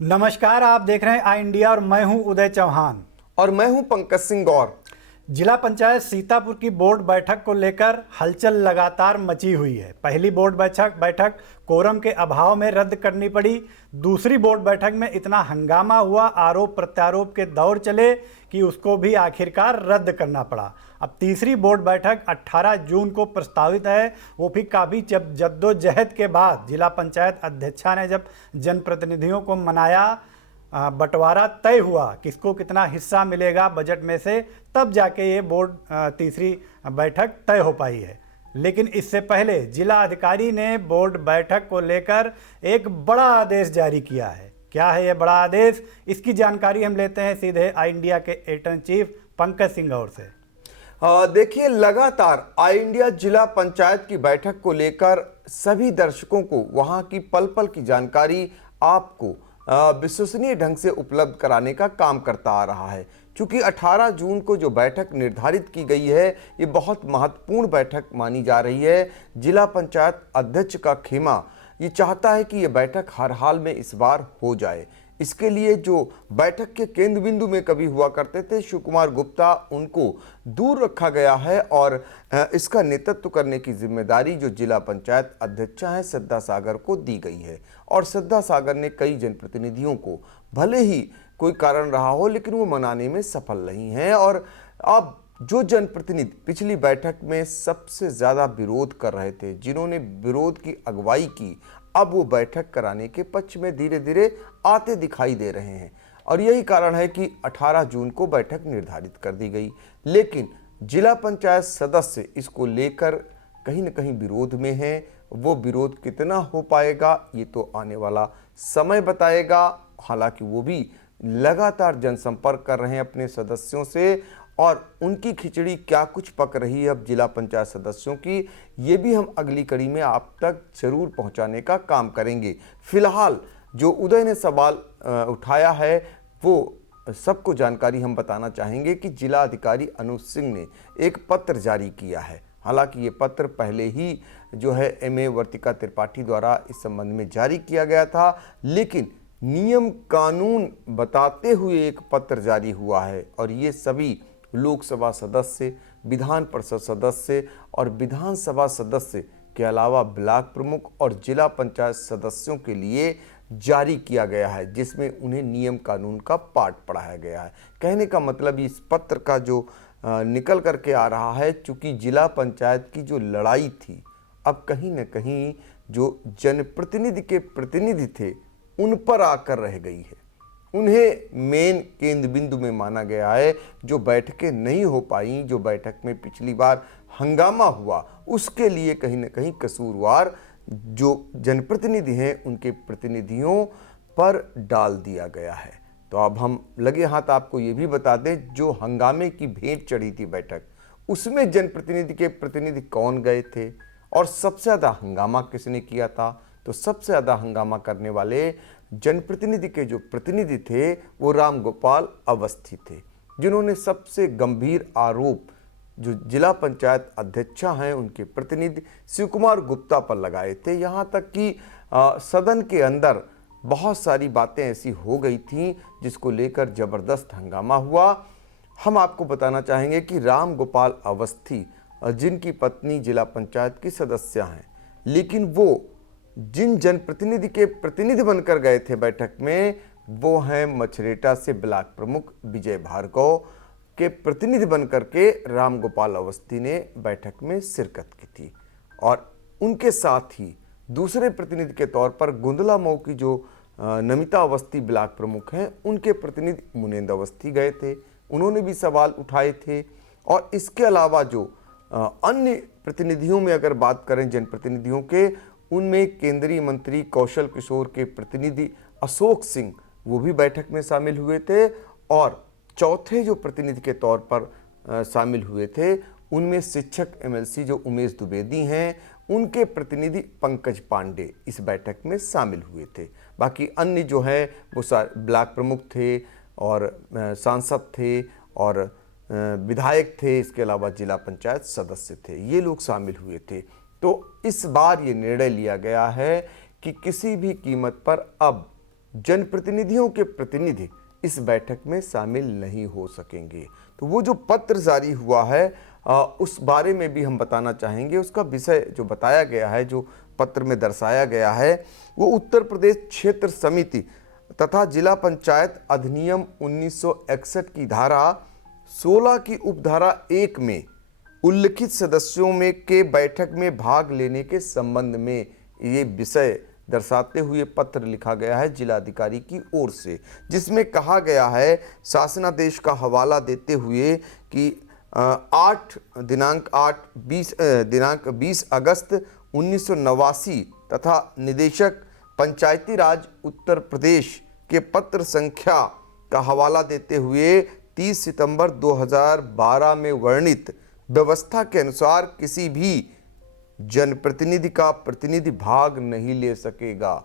नमस्कार, आप देख रहे हैं आई इंडिया और मैं हूं उदय चौहान। और मैं हूं पंकज सिंह गौर। जिला पंचायत सीतापुर की बोर्ड बैठक को लेकर हलचल लगातार मची हुई है। पहली बोर्ड बैठक कोरम के अभाव में रद्द करनी पड़ी। दूसरी बोर्ड बैठक में इतना हंगामा हुआ, आरोप प्रत्यारोप के दौर चले कि उसको भी आखिरकार रद्द करना पड़ा। अब तीसरी बोर्ड बैठक 18 जून को प्रस्तावित है, वो भी काफ़ी जद्दोजहद के बाद। जिला पंचायत अध्यक्षा ने जब जनप्रतिनिधियों को मनाया, बंटवारा तय हुआ किसको कितना हिस्सा मिलेगा बजट में से, तब जाके ये बोर्ड तीसरी बैठक तय हो पाई है। लेकिन इससे पहले जिला अधिकारी ने बोर्ड बैठक को लेकर एक बड़ा आदेश जारी किया है। क्या है ये बड़ा आदेश, इसकी जानकारी हम लेते हैं सीधे आई इंडिया के editor in chief Pankaj Singh Gaur से। देखिए, लगातार आई इंडिया जिला पंचायत की बैठक को लेकर सभी दर्शकों को वहां की पल पल की जानकारी आपको विश्वसनीय ढंग से उपलब्ध कराने का काम करता आ रहा है। क्योंकि 18 जून को जो बैठक निर्धारित की गई है, ये बहुत महत्वपूर्ण बैठक मानी जा रही है। जिला पंचायत अध्यक्ष का खेमा ये चाहता है कि ये बैठक हर हाल में इस बार हो जाए। इसके लिए जो बैठक के केंद्र बिंदु में कभी हुआ करते थे शिव कुमार गुप्ता, उनको दूर रखा गया है और इसका नेतृत्व करने की जिम्मेदारी जो जिला पंचायत अध्यक्षा है श्रद्धा सागर को दी गई है। और श्रद्धा सागर ने कई जनप्रतिनिधियों को, भले ही कोई कारण रहा हो, लेकिन वो मनाने में सफल नहीं है। और अब जो जनप्रतिनिधि पिछली बैठक में सबसे ज़्यादा विरोध कर रहे थे, जिन्होंने विरोध की अगुवाई की, अब वो बैठक कराने के पक्ष में धीरे धीरे आते दिखाई दे रहे हैं। और यही कारण है कि 18 जून को बैठक निर्धारित कर दी गई। लेकिन जिला पंचायत सदस्य इसको लेकर कहीं न कहीं विरोध में हैं। वो विरोध कितना हो पाएगा ये तो आने वाला समय बताएगा। हालांकि वो भी लगातार जनसंपर्क कर रहे हैं अपने सदस्यों से, और उनकी खिचड़ी क्या कुछ पक रही है अब जिला पंचायत सदस्यों की, ये भी हम अगली कड़ी में आप तक जरूर पहुंचाने का काम करेंगे। फिलहाल जो उदय ने सवाल उठाया है वो सबको जानकारी हम बताना चाहेंगे कि जिला अधिकारी अनुज सिंह ने एक पत्र जारी किया है। हालांकि ये पत्र पहले ही जो है एमए वर्तिका त्रिपाठी द्वारा इस संबंध में जारी किया गया था, लेकिन नियम कानून बताते हुए एक पत्र जारी हुआ है। और ये सभी लोकसभा सदस्य, विधान परिषद सदस्य और विधानसभा सदस्य के अलावा ब्लॉक प्रमुख और जिला पंचायत सदस्यों के लिए जारी किया गया है, जिसमें उन्हें नियम कानून का पाठ पढ़ाया गया है। कहने का मतलब इस पत्र का जो निकल करके आ रहा है, चूंकि जिला पंचायत की जो लड़ाई थी, अब कहीं न कहीं जो जनप्रतिनिधि के प्रतिनिधि थे उन पर आकर रह गई है। उन्हें मेन केंद्र बिंदु में माना गया है। जो बैठकें नहीं हो पाई, जो बैठक में पिछली बार हंगामा हुआ, उसके लिए कहीं न कहीं कसूरवार जो जनप्रतिनिधि हैं उनके प्रतिनिधियों पर डाल दिया गया है। तो अब हम लगे हाथ आपको ये भी बता दें, जो हंगामे की भेंट चढ़ी थी बैठक, उसमें जनप्रतिनिधि के प्रतिनिधि कौन गए थे और सबसे ज़्यादा हंगामा किसने किया था। तो सबसे ज़्यादा हंगामा करने वाले जनप्रतिनिधि के जो प्रतिनिधि थे वो राम गोपाल अवस्थी थे, जिन्होंने सबसे गंभीर आरोप जो जिला पंचायत अध्यक्षा हैं उनके प्रतिनिधि शिव कुमार गुप्ता पर लगाए थे। यहाँ तक कि सदन के अंदर बहुत सारी बातें ऐसी हो गई थीं जिसको लेकर जबरदस्त हंगामा हुआ। हम आपको बताना चाहेंगे कि राम गोपाल अवस्थी, जिनकी पत्नी जिला पंचायत की सदस्य हैं, लेकिन वो जिन जनप्रतिनिधि के प्रतिनिधि बनकर गए थे बैठक में, वो हैं मछरेटा से ब्लॉक प्रमुख विजय भार्गव के प्रतिनिधि बनकर के राम गोपाल अवस्थी ने बैठक में शिरकत की थी। और उनके साथ ही दूसरे प्रतिनिधि के तौर पर गुंदला मऊ की जो नमिता अवस्थी ब्लॉक प्रमुख हैं, उनके प्रतिनिधि मुनेंद्र अवस्थी गए थे, उन्होंने भी सवाल उठाए थे। और इसके अलावा जो अन्य प्रतिनिधियों में अगर बात करें जनप्रतिनिधियों के, उनमें केंद्रीय मंत्री कौशल किशोर के प्रतिनिधि अशोक सिंह, वो भी बैठक में शामिल हुए थे। और चौथे जो प्रतिनिधि के तौर पर शामिल हुए थे, उनमें शिक्षक एमएलसी जो उमेश द्विवेदी हैं, उनके प्रतिनिधि पंकज पांडे इस बैठक में शामिल हुए थे। बाकी अन्य जो है वो ब्लॉक प्रमुख थे और सांसद थे और विधायक थे, इसके अलावा जिला पंचायत सदस्य थे, ये लोग शामिल हुए थे। तो इस बार ये निर्णय लिया गया है कि किसी भी कीमत पर अब जनप्रतिनिधियों के प्रतिनिधि इस बैठक में शामिल नहीं हो सकेंगे। तो वो जो पत्र जारी हुआ है उस बारे में भी हम बताना चाहेंगे। उसका विषय जो बताया गया है, जो पत्र में दर्शाया गया है, वो उत्तर प्रदेश क्षेत्र समिति तथा जिला पंचायत अधिनियम 1961 की धारा 16 की उपधारा 1 में उल्लिखित सदस्यों में के बैठक में भाग लेने के संबंध में ये विषय दर्शाते हुए पत्र लिखा गया है जिलाधिकारी की ओर से, जिसमें कहा गया है, शासनादेश का हवाला देते हुए कि दिनांक 20 अगस्त 1989 तथा निदेशक पंचायती राज उत्तर प्रदेश के पत्र संख्या का हवाला देते हुए 30 सितंबर 2012 में वर्णित व्यवस्था के अनुसार किसी भी जनप्रतिनिधि का प्रतिनिधि भाग नहीं ले सकेगा।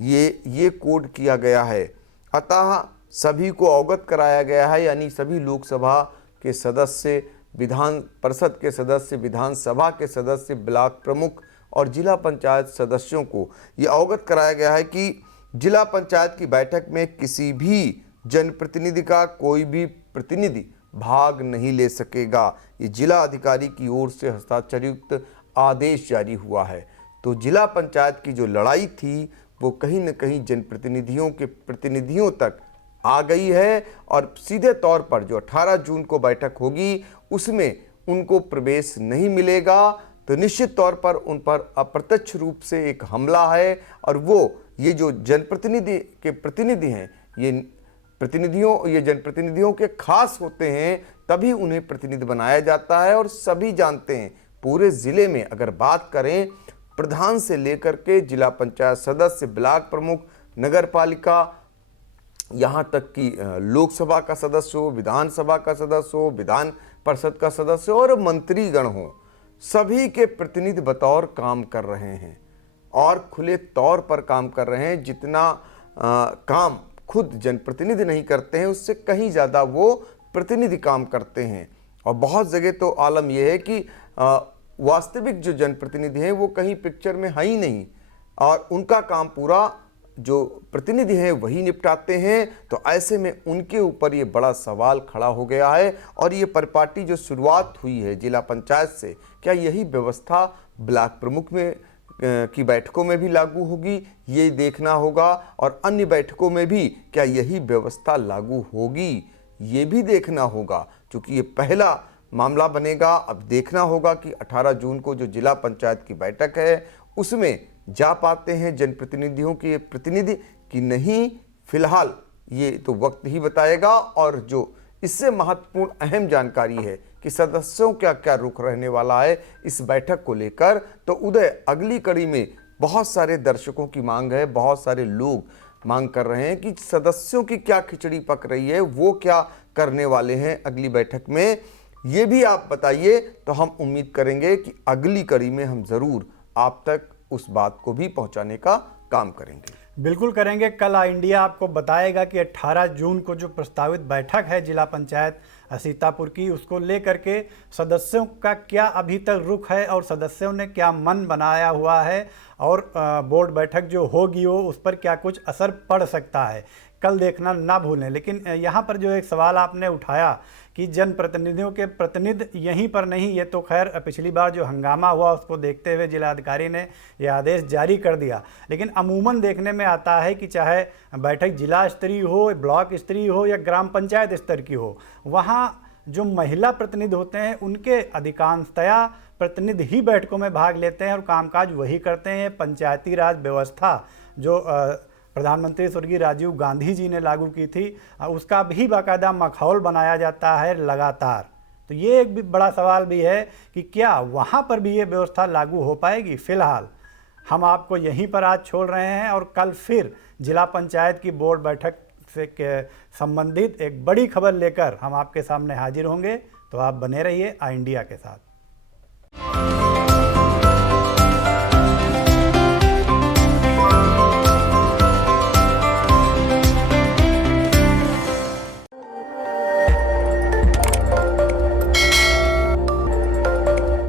ये कोड किया गया है। अतः सभी को अवगत कराया गया है, यानी सभी लोकसभा के सदस्य, विधान परिषद के सदस्य, विधानसभा के सदस्य, ब्लॉक प्रमुख और जिला पंचायत सदस्यों को ये अवगत कराया गया है कि जिला पंचायत की बैठक में किसी भी जनप्रतिनिधि का कोई भी प्रतिनिधि भाग नहीं ले सकेगा। ये जिला अधिकारी की ओर से हस्ताक्षरयुक्त आदेश जारी हुआ है। तो जिला पंचायत की जो लड़ाई थी वो कहीं न कहीं जनप्रतिनिधियों के प्रतिनिधियों तक आ गई है और सीधे तौर पर जो 18 जून को बैठक होगी उसमें उनको प्रवेश नहीं मिलेगा। तो निश्चित तौर पर उन पर अप्रत्यक्ष रूप से एक हमला है और वो ये जो जनप्रतिनिधि के प्रतिनिधि हैं, ये जनप्रतिनिधियों के खास होते हैं, तभी उन्हें प्रतिनिधि बनाया जाता है। और सभी जानते हैं, पूरे ज़िले में अगर बात करें, प्रधान से लेकर के जिला पंचायत सदस्य, ब्लॉक प्रमुख, नगर पालिका, यहाँ तक कि लोकसभा का सदस्य हो, विधानसभा का सदस्य हो, विधान परिषद का सदस्य हो और मंत्रीगण हो, सभी के प्रतिनिधि बतौर काम कर रहे हैं और खुले तौर पर काम कर रहे हैं। जितना काम खुद जनप्रतिनिधि नहीं करते हैं उससे कहीं ज़्यादा वो प्रतिनिधि काम करते हैं। और बहुत जगह तो आलम यह है कि वास्तविक जो जनप्रतिनिधि हैं वो कहीं पिक्चर में है ही नहीं और उनका काम पूरा जो प्रतिनिधि हैं वही निपटाते हैं। तो ऐसे में उनके ऊपर ये बड़ा सवाल खड़ा हो गया है। और ये परिपाटी जो शुरुआत हुई है जिला पंचायत से, क्या यही व्यवस्था ब्लॉक प्रमुख में की बैठकों में भी लागू होगी, ये देखना होगा। और अन्य बैठकों में भी क्या यही व्यवस्था लागू होगी, ये भी देखना होगा। क्योंकि ये पहला मामला बनेगा। अब देखना होगा कि 18 जून को जो जिला पंचायत की बैठक है उसमें जा पाते हैं जनप्रतिनिधियों के प्रतिनिधि कि नहीं। फिलहाल ये तो वक्त ही बताएगा। और जो इससे महत्वपूर्ण अहम जानकारी है कि सदस्यों का क्या रुख रहने वाला है इस बैठक को लेकर, तो उदय अगली कड़ी में बहुत सारे दर्शकों की मांग है, बहुत सारे लोग मांग कर रहे हैं कि सदस्यों की क्या खिचड़ी पक रही है, वो क्या करने वाले हैं अगली बैठक में, ये भी आप बताइए। तो हम उम्मीद करेंगे कि अगली कड़ी में हम ज़रूर आप तक उस बात को भी पहुंचाने का काम करेंगे। बिल्कुल करेंगे। कल इंडिया आपको बताएगा कि 18 जून को जो प्रस्तावित बैठक है जिला पंचायत सीतापुर की, उसको लेकर के सदस्यों का क्या अभी तक रुख है और सदस्यों ने क्या मन बनाया हुआ है और बोर्ड बैठक जो होगी वो उस पर क्या कुछ असर पड़ सकता है, कल देखना ना भूलें। लेकिन यहाँ पर जो एक सवाल आपने उठाया कि जनप्रतिनिधियों के प्रतिनिधि यहीं पर नहीं, ये तो खैर पिछली बार जो हंगामा हुआ उसको देखते हुए जिलाधिकारी ने यह आदेश जारी कर दिया। लेकिन अमूमन देखने में आता है कि चाहे बैठक जिला स्तरीय हो, ब्लॉक स्तरीय हो या ग्राम पंचायत स्तर की हो, वहाँ जो महिला प्रतिनिधि होते हैं उनके अधिकांशतया प्रतिनिधि ही बैठकों में भाग लेते हैं और कामकाज वही करते हैं। पंचायती राज व्यवस्था जो प्रधानमंत्री स्वर्गीय राजीव गांधी जी ने लागू की थी, उसका भी बाकायदा मखौल बनाया जाता है लगातार। तो ये एक भी बड़ा सवाल भी है कि क्या वहाँ पर भी ये व्यवस्था लागू हो पाएगी। फिलहाल हम आपको यहीं पर आज छोड़ रहे हैं और कल फिर जिला पंचायत की बोर्ड बैठक से संबंधित एक बड़ी खबर लेकर हम आपके सामने हाजिर होंगे। तो आप बने रहिए इंडिया के साथ।